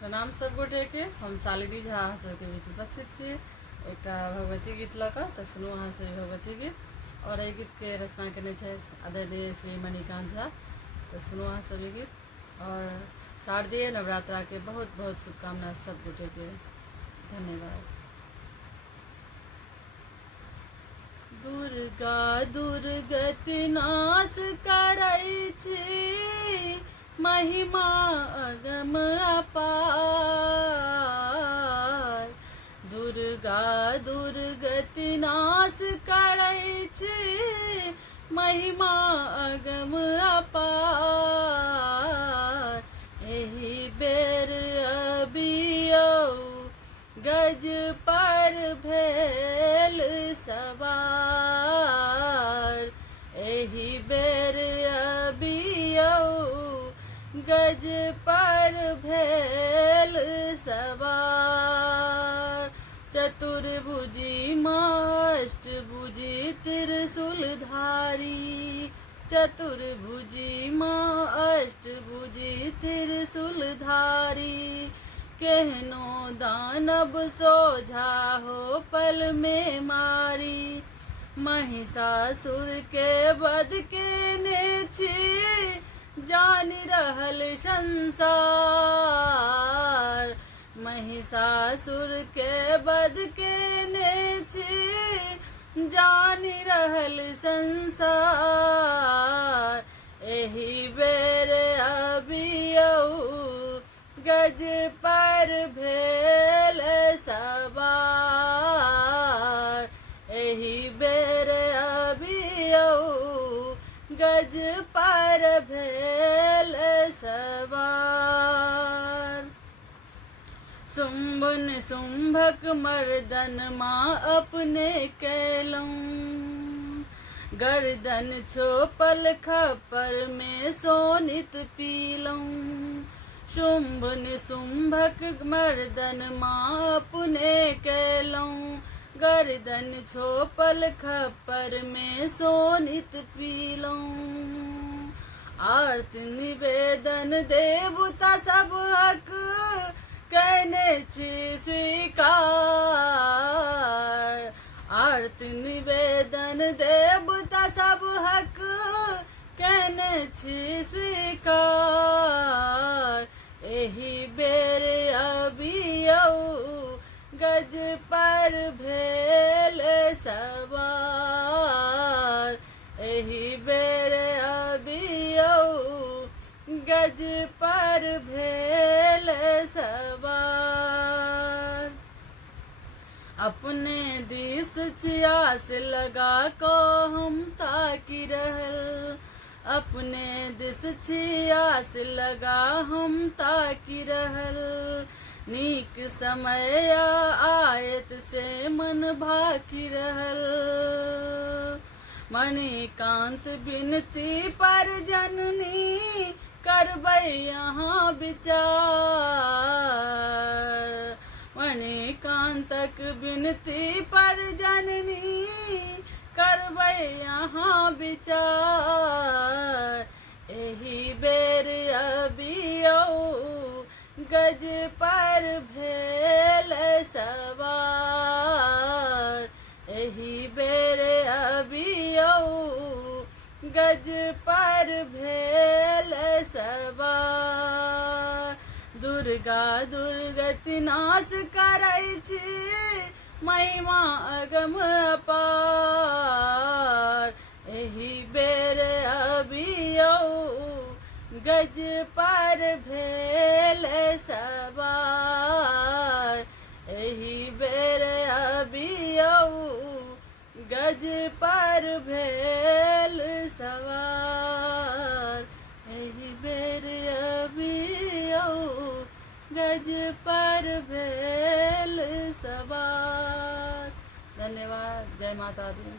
प्रणाम सब गोटे के। हम शालिनी झा अहाँ सबके बीच उपस्थित छी। एक भगवती गीत लऽ कऽ तऽ सुनू अहाँ सब भगवती गीत। और एहि गीत के रचना केने छथि आदरणीय श्री मणिकांत झा। तो सुनू अहाँ सब ई गीत। और शारदीय नवरात्रा के बहुत बहुत शुभकामना सब गोटे के। धन्यवाद। दुर्गा दुर्गति नाश करै छी, महिमा अगम अपार। दुर्गा दुर्गति नाश करै छी, महिमा अगम अपार। एहि बेर अबियौ गज पर भेल सवार। एहि बेर अबियौ गज पर भेल सवार। चतुर्भुजी अष्टभुजी त्रिशूलधारी। चतुर्भुजी अष्टभुजी त्रिशूलधारी। केहनो दानव सोझा हो पल में मारी। महिषासुर के वध केने छी, जानि रहल संसार। महिषासुर के वध केने छी, जानि रहल संसार। एहि बेर अबियौ गज पर भेल सवार। एहि बेर अबियौ गज पर भेल सवार। शुंभ निशुंभक मर्दन माँ अपने कैलऊँ। गर्दन छोपल खप्पर में सोनित पीलऊँ। शुंभ निशुंभक मर्दन माँ अपने कैलऊँ। गर्दन छोपल खप्पर में सोनित पीलऊँ। आरती निवेदन देवता सब हक, कैने छी स्वीकार। आरती निवेदन देवता सब हक, कैने छी स्वीकार। एहि बेर अबियौ गज पर भेल सवार। एहि बेर अबियौ गज पर भेल सवार। अपने दिस छियास लगा को हम ताकि रहल। अपने दिस छियास लगा हम ताकि रहल। नीक समय आयत से मन भाकी रहल। मणिकांत बिनती पर जननी, करबै यहाँ विचार। मणिकांतक बिनती पर जननी, करबै यहाँ विचार। एहि बेर अबियौ गज पर भेल सवार। एहि बेर अबियौ गज पर भेल सवार। दुर्गा दुर्गति नाश करै छी, महिमा अगम अपार। एहि बेर अबियौ गज पर भेल सवार। एहि बेर अबियौ गज पर भेल सवार। एहि बेर अबियौ गज पर भेल सवार। धन्यवाद। जय माता दी।